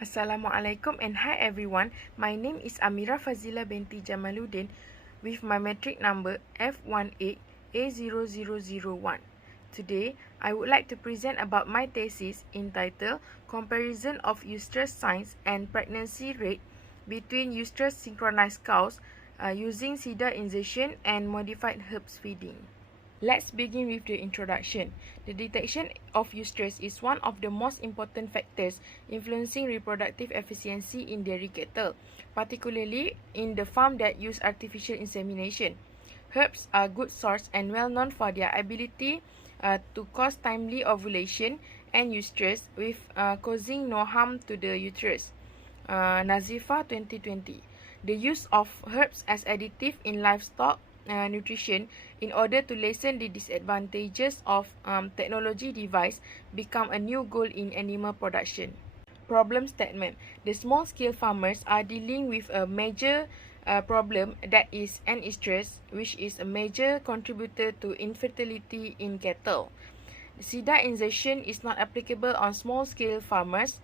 Assalamualaikum and hi everyone. My name is AMIRAH FAZILA binti JAMALUDIN with my metric number F18A0001. Today, I would like to present about my thesis entitled Comparison of Uterus Size and Pregnancy Rate between Uterus Synchronized Cows using SIDA insertion and modified herbs feeding. Let's begin with the introduction. The detection of uterus is one of the most important factors influencing reproductive efficiency in dairy cattle, particularly in the farm that use artificial insemination. Herbs are good source and well known for their ability to cause timely ovulation and uterus with causing no harm to the uterus. Nazifa 2020. The use of herbs as additive in livestock nutrition in order to lessen the disadvantages of technology device become a new goal in animal production. Problem statement. The small-scale farmers are dealing with a major problem that is anestrus, which is a major contributor to infertility in cattle. SIDA insertion is not applicable on small-scale farmers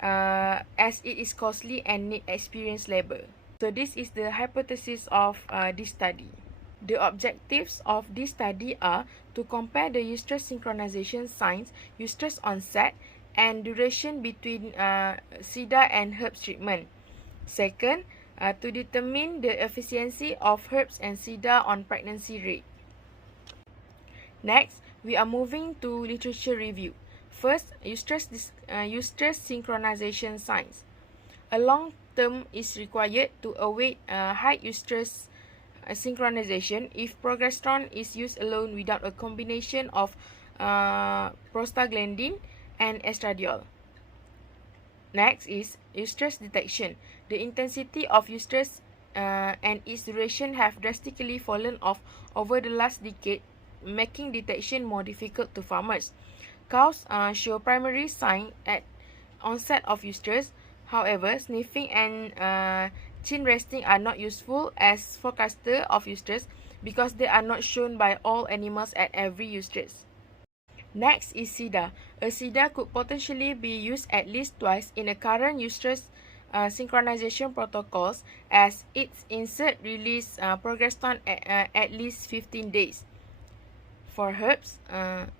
as it is costly and need experienced labor. So this is the hypothesis of this study. The objectives of this study are to compare the uterus synchronization signs, uterus onset, and duration between SIDA and herbs treatment. Second, to determine the efficiency of herbs and SIDA on pregnancy rate. Next, we are moving to literature review. First, uterus synchronization signs. A long term is required to await high uterus synchronization if progesterone is used alone without a combination of prostaglandin and estradiol. Next is uterus detection. The intensity of uterus and its duration have drastically fallen off over the last decade, making detection more difficult to farmers. Cows show primary sign at onset of uterus. However, sniffing and chin resting are not useful as forecaster of uterus because they are not shown by all animals at every uterus. Next is SIDA. A SIDA could potentially be used at least twice in a current uterus synchronization protocols as its insert release progesterone at least 15 days. For herbs,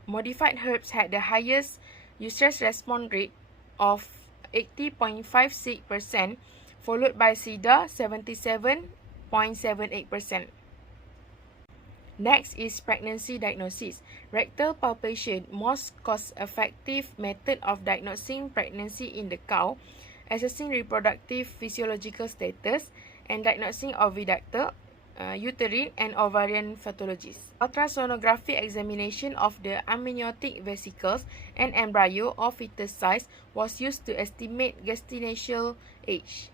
modified herbs had the highest uterus response rate of 80.56%, followed by SIDA 77.78%. Next is pregnancy diagnosis. Rectal palpation, most cost-effective method of diagnosing pregnancy in the cow, assessing reproductive physiological status, and diagnosing oviductal, uterine, and ovarian pathologies. Ultrasonography examination of the amniotic vesicles and embryo or fetus size was used to estimate gestational age.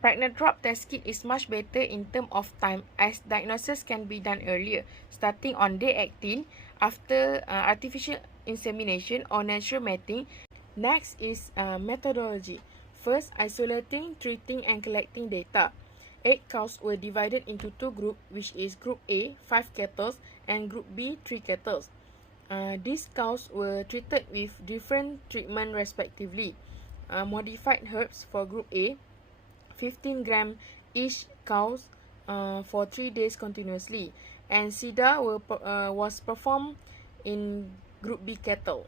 Pregnant drop test kit is much better in terms of time as diagnosis can be done earlier, starting on day 18 after artificial insemination or natural mating. Next is methodology. First, isolating, treating, and collecting data. 8 cows were divided into 2 groups, which is Group A, 5 cattle, and Group B, 3 cattle. These cows were treated with different treatment respectively. Modified herbs for Group A, 15 gram each cows for 3 days continuously, and SIDA was performed in Group B cattle.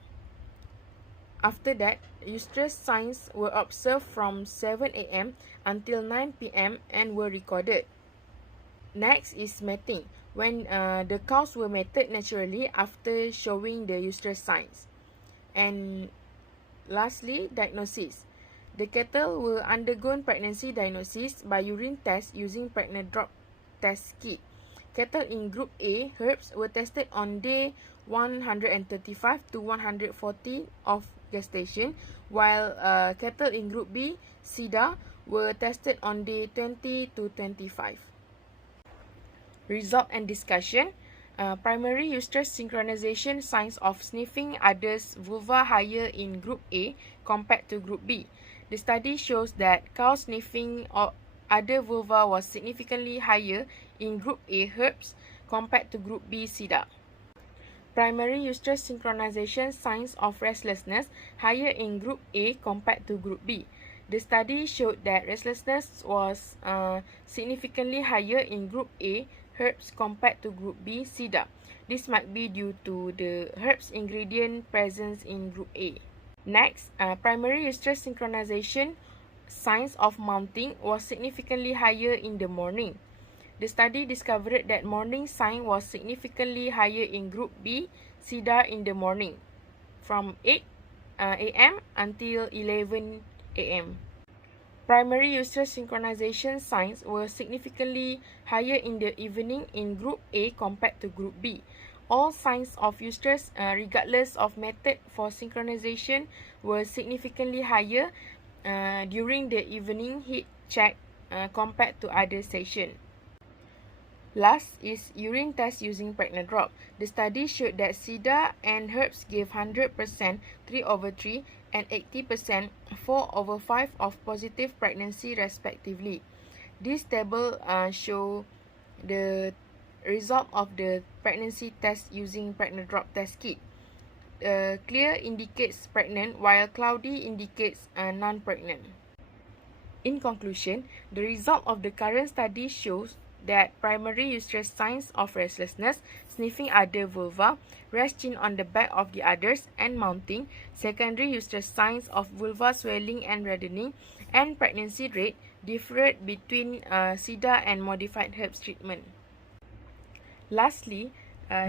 After that, uterus signs were observed from 7 a.m. until 9 p.m. and were recorded. Next is mating, when the cows were mated naturally after showing the uterus signs. And lastly, diagnosis. The cattle were undergone pregnancy diagnosis by urine test using pregnant drop test kit. Cattle in Group A herbs were tested on day 135 to 140 of gestation, while cattle in Group B SIDA were tested on day 20 to 25. Result and discussion. Primary uterus synchronization signs of sniffing others vulva higher in Group A compared to Group B. The study shows that cow sniffing or other vulva was significantly higher in Group A herbs compared to Group B SIDA. Primary uterus synchronization signs of restlessness higher in Group A compared to Group B. The study showed that restlessness was significantly higher in Group A herbs compared to Group B SIDA. This might be due to the herbs ingredient present in Group A. Next, primary uterus synchronization signs of mounting was significantly higher in the morning. The study discovered that morning sign was significantly higher in Group B SIDA in the morning, from 8 a.m. until 11 a.m. Primary uterus synchronization signs were significantly higher in the evening in Group A compared to Group B. All signs of uterus, regardless of method for synchronization, were significantly higher during the evening heat check compared to other sessions. Last is urine test using pregnant drop. The study showed that SIDA and herbs gave 100% 3/3 and 80% 4/5 of positive pregnancy respectively. This table show the result of the pregnancy test using pregnant drop test kit. Clear indicates pregnant while cloudy indicates non-pregnant. In conclusion, the result of the current study shows that primary uterus signs of restlessness, sniffing other vulva, resting on the back of the others, and mounting, secondary uterus signs of vulva swelling and reddening, and pregnancy rate differed between SIDA and modified herbs treatment. Lastly,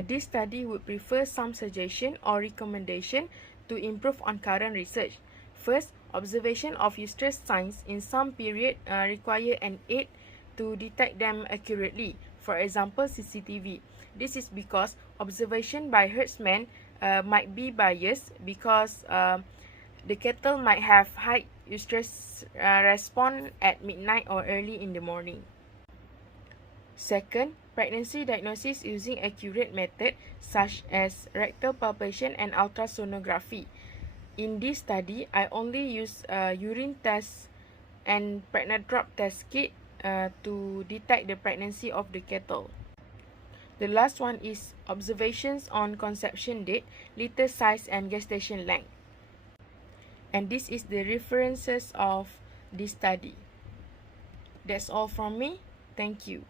this study would prefer some suggestion or recommendation to improve on current research. First, observation of uterus signs in some period require an aid to detect them accurately, for example CCTV. This is because observation by herdsmen might be biased because the cattle might have high uterus response at midnight or early in the morning. Second, pregnancy diagnosis using accurate method such as rectal palpation and ultrasonography. In this study, I only use urine test and pregnant drop test kit to detect the pregnancy of the cattle. The last one is observations on conception date, litter size, and gestation length. And this is the references of this study. That's all from me. Thank you.